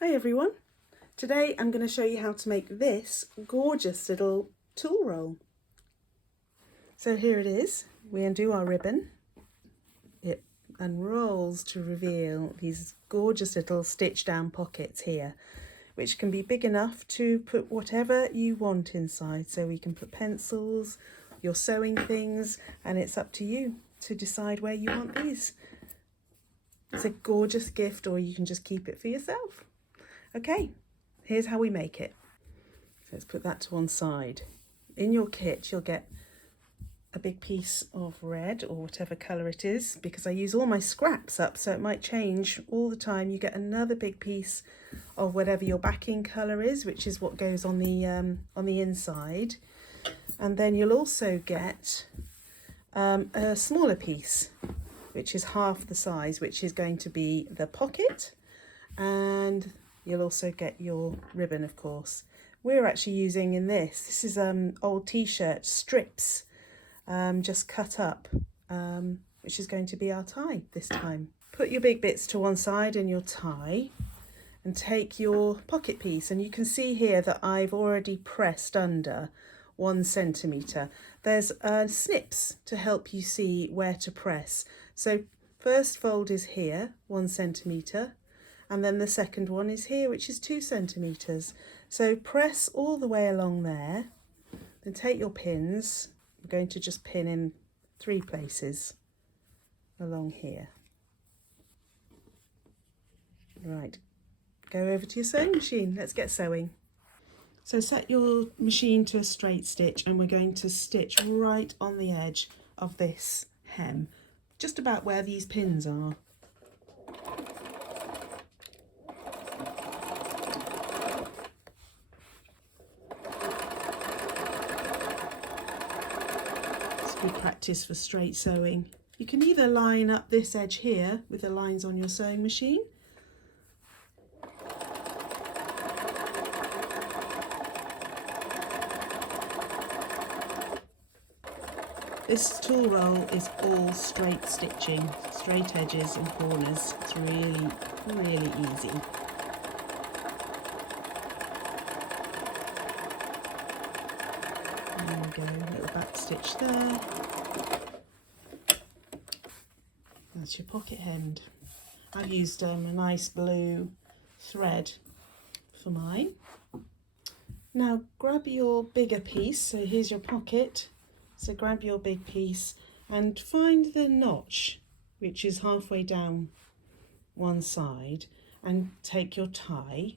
Hi everyone, today I'm going to show you how to make this gorgeous little tool roll. So here it is, we undo our ribbon, it unrolls to reveal these gorgeous little stitch down pockets here, which can be big enough to put whatever you want inside. So we can put pencils, your sewing things, and it's up to you to decide where you want these. It's a gorgeous gift, or you can just keep it for yourself. Okay, here's how we make it. So let's put that to one side. In your kit you'll get a big piece of red or whatever colour it is, because I use all my scraps up, so it might change all the time. You get another big piece of whatever your backing colour is, which is what goes on the inside. And then you'll also get a smaller piece, which is half the size, which is going to be the pocket, and you'll also get your ribbon, of course. We're actually using in this is old t-shirt strips, just cut up, which is going to be our tie this time. Put your big bits to one side and your tie, and take your pocket piece, and you can see here that I've already pressed under 1 centimetre. There's snips to help you see where to press. So first fold is here, 1 centimetre. And then the second one is here, which is 2 centimetres. So press all the way along there, then take your pins. I'm going to just pin in 3 places along here. Right, go over to your sewing machine. Let's get sewing. So set your machine to a straight stitch, and we're going to stitch right on the edge of this hem, just about where these pins are. Good practice for straight sewing. You can either line up this edge here with the lines on your sewing machine, this tool roll is all straight stitching, straight edges and corners. It's really easy. There we go, little back stitch there. That's your pocket hemmed. I've used a nice blue thread for mine. Now grab your bigger piece, so here's your pocket. So grab your big piece and find the notch, which is halfway down one side, and take your tie.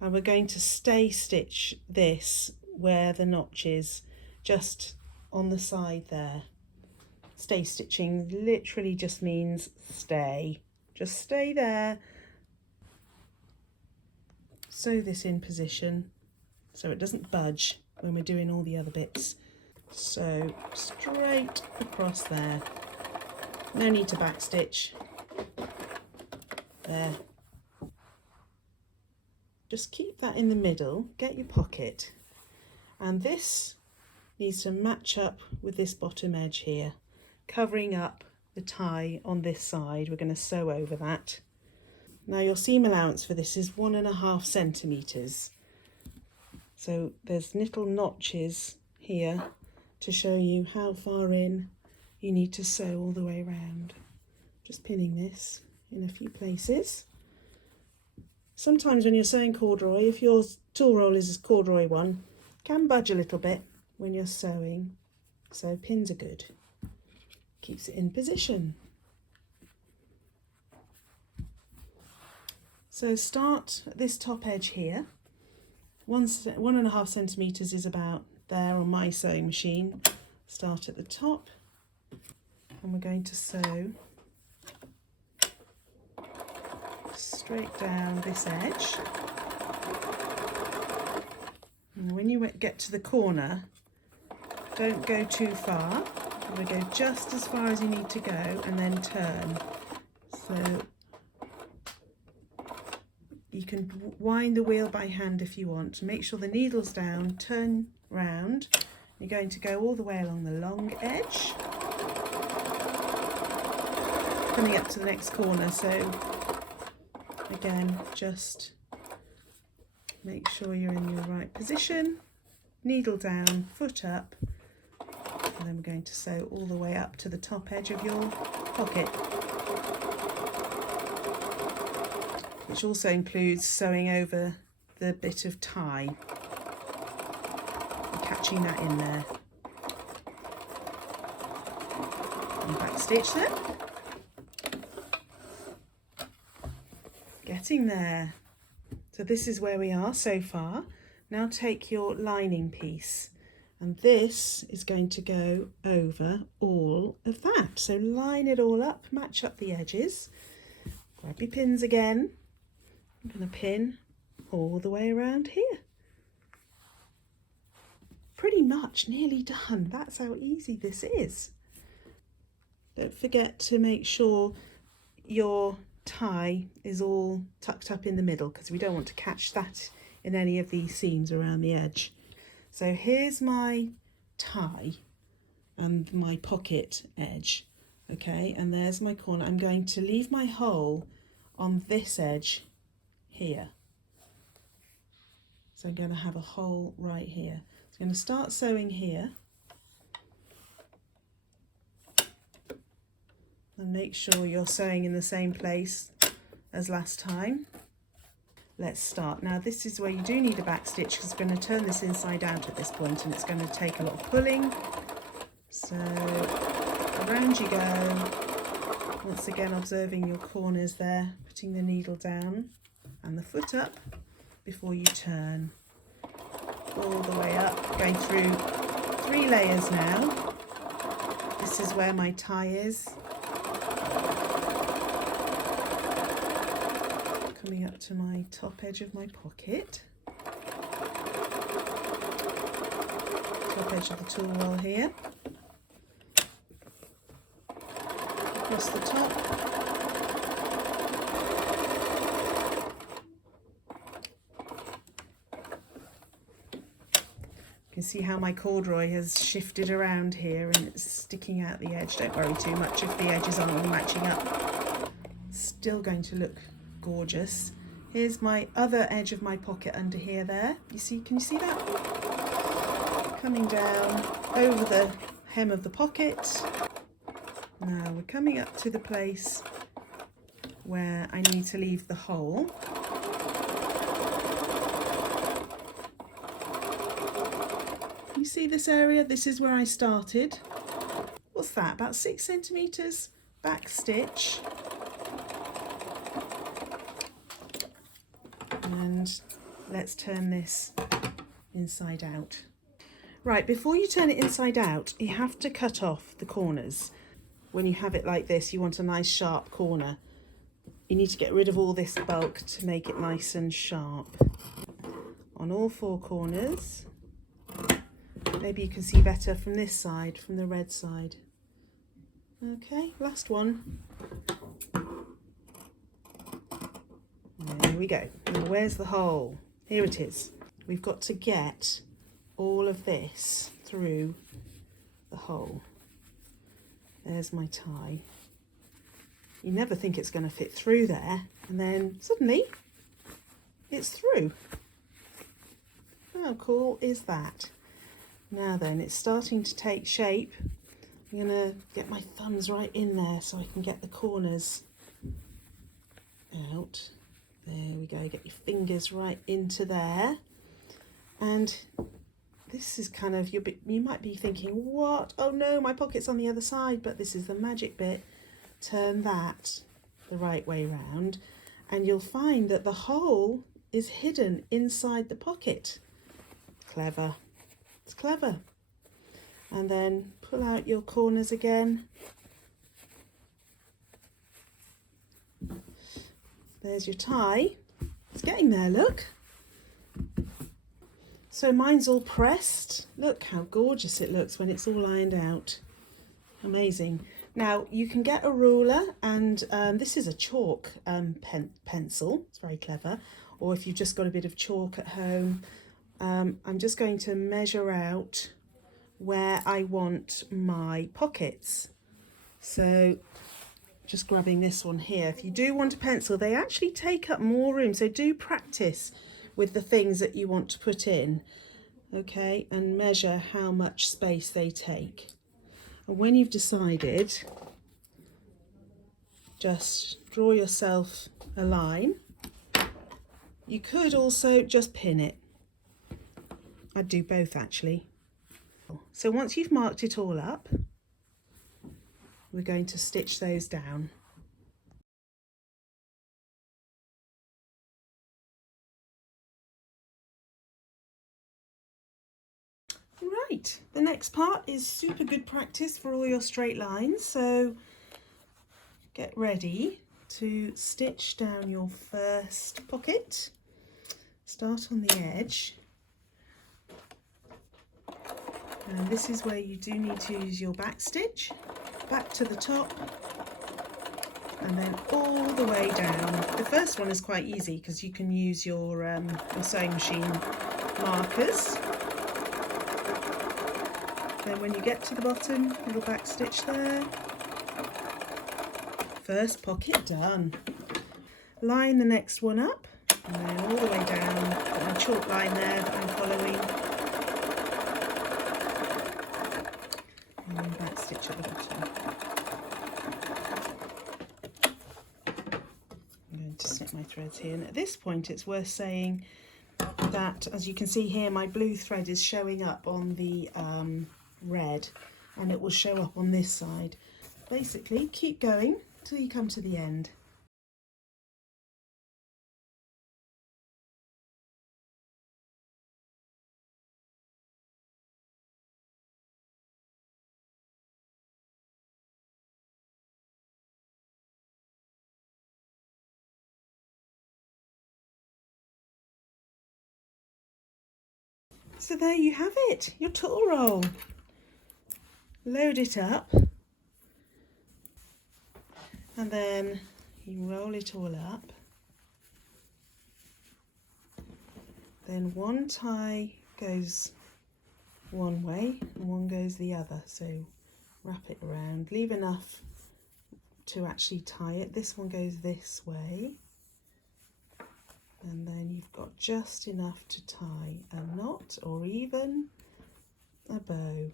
And we're going to stay stitch this where the notch is, just on the side there. Stay stitching literally just means stay. Just stay there. Sew this in position so it doesn't budge when we're doing all the other bits. So straight across there. No need to backstitch. There. Just keep that in the middle. Get your pocket. And this needs to match up with this bottom edge here, covering up the tie on this side. We're going to sew over that. Now your seam allowance for this is 1.5 centimetres. So there's little notches here to show you how far in you need to sew all the way around. Just pinning this in a few places. Sometimes when you're sewing corduroy, if your tool roll is a corduroy one, it can budge a little bit when you're sewing, so pins are good. Keeps it in position. So start at this top edge here. 1.5 centimetres is about there on my sewing machine. Start at the top, and we're going to sew straight down this edge. And when you get to the corner, don't go too far. You're going to go just as far as you need to go and then turn. So you can wind the wheel by hand if you want. Make sure the needle's down, turn round. You're going to go all the way along the long edge, coming up to the next corner. So again, just Make sure you're in your right position, needle down, foot up, and then we're going to sew all the way up to the top edge of your pocket, which also includes sewing over the bit of tie and catching that in there. And back stitch then. Getting there. So this is where we are so far. Now take your lining piece, and this is going to go over all of that. So line it all up, match up the edges, grab your pins again. I'm going to pin all the way around here. Pretty much nearly done. That's how easy this is. Don't forget to make sure your tie is all tucked up in the middle, because we don't want to catch that in any of these seams around the edge. So here's my tie and my pocket edge, okay, and there's my corner. I'm going to leave my hole on this edge here. So I'm going to have a hole right here. So I'm going to start sewing here. And make sure you're sewing in the same place as last time. Let's start. Now this is where you do need a back stitch, because we're going to turn this inside out at this point, and it's going to take a lot of pulling. So around you go. Once again observing your corners there, putting the needle down and the foot up before you turn. All the way up, going through 3 layers now. This is where my tie is. Coming up to my top edge of my pocket. Top edge of the tool roll here. Across the top. You can see how my corduroy has shifted around here and it's sticking out the edge. Don't worry too much if the edges aren't all matching up. It's still going to look gorgeous. Here's my other edge of my pocket under here there. You see, can you see that? Coming down over the hem of the pocket. Now we're coming up to the place where I need to leave the hole. You see this area? This is where I started. What's that? About 6 centimeters back stitch. And let's turn this inside out. Right, before you turn it inside out, you have to cut off the corners. When you have it like this, you want a nice sharp corner. You need to get rid of all this bulk to make it nice and sharp. On all 4 corners. Maybe you can see better from this side, from the red side. Okay, last one. There we go. Now where's the hole? Here it is. We've got to get all of this through the hole. There's my tie. You never think it's going to fit through there, and then suddenly it's through. How cool is that? Now then, it's starting to take shape. I'm going to get my thumbs right in there so I can get the corners out. There we go, get your fingers right into there. And this is kind of, you might be thinking, what? Oh no, my pocket's on the other side, but this is the magic bit. Turn that the right way round, and you'll find that the hole is hidden inside the pocket. Clever, it's clever. And then pull out your corners again. There's your tie. It's getting there, look. So mine's all pressed. Look how gorgeous it looks when it's all ironed out. Amazing. Now you can get a ruler, and this is a chalk pencil. It's very clever. Or if you've just got a bit of chalk at home, I'm just going to measure out where I want my pockets. So just grabbing this one here. If you do want a pencil, they actually take up more room, so do practice with the things that you want to put in, okay, and measure how much space they take. And when you've decided, just draw yourself a line. You could also just pin it. I'd do both actually. So once you've marked it all up, we're going to stitch those down. Right, the next part is super good practice for all your straight lines, so get ready to stitch down your first pocket. Start on the edge, and this is where you do need to use your back stitch, back to the top and then all the way down. The first one is quite easy because you can use your sewing machine markers. Then when you get to the bottom, little back stitch there. First pocket done. Line the next one up and then all the way down. Got my chalk line there that I'm following. And then back stitch at the bottom. I'm going to snip my threads here, and at this point it's worth saying that, as you can see here, my blue thread is showing up on the red, and it will show up on this side. Basically, keep going till you come to the end. So there you have it, your tool roll. Load it up and then you roll it all up. Then one tie goes one way and one goes the other, so wrap it around, leave enough to actually tie it. This one goes this way, and then you've got just enough to tie a knot or even a bow.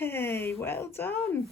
Yay, well done!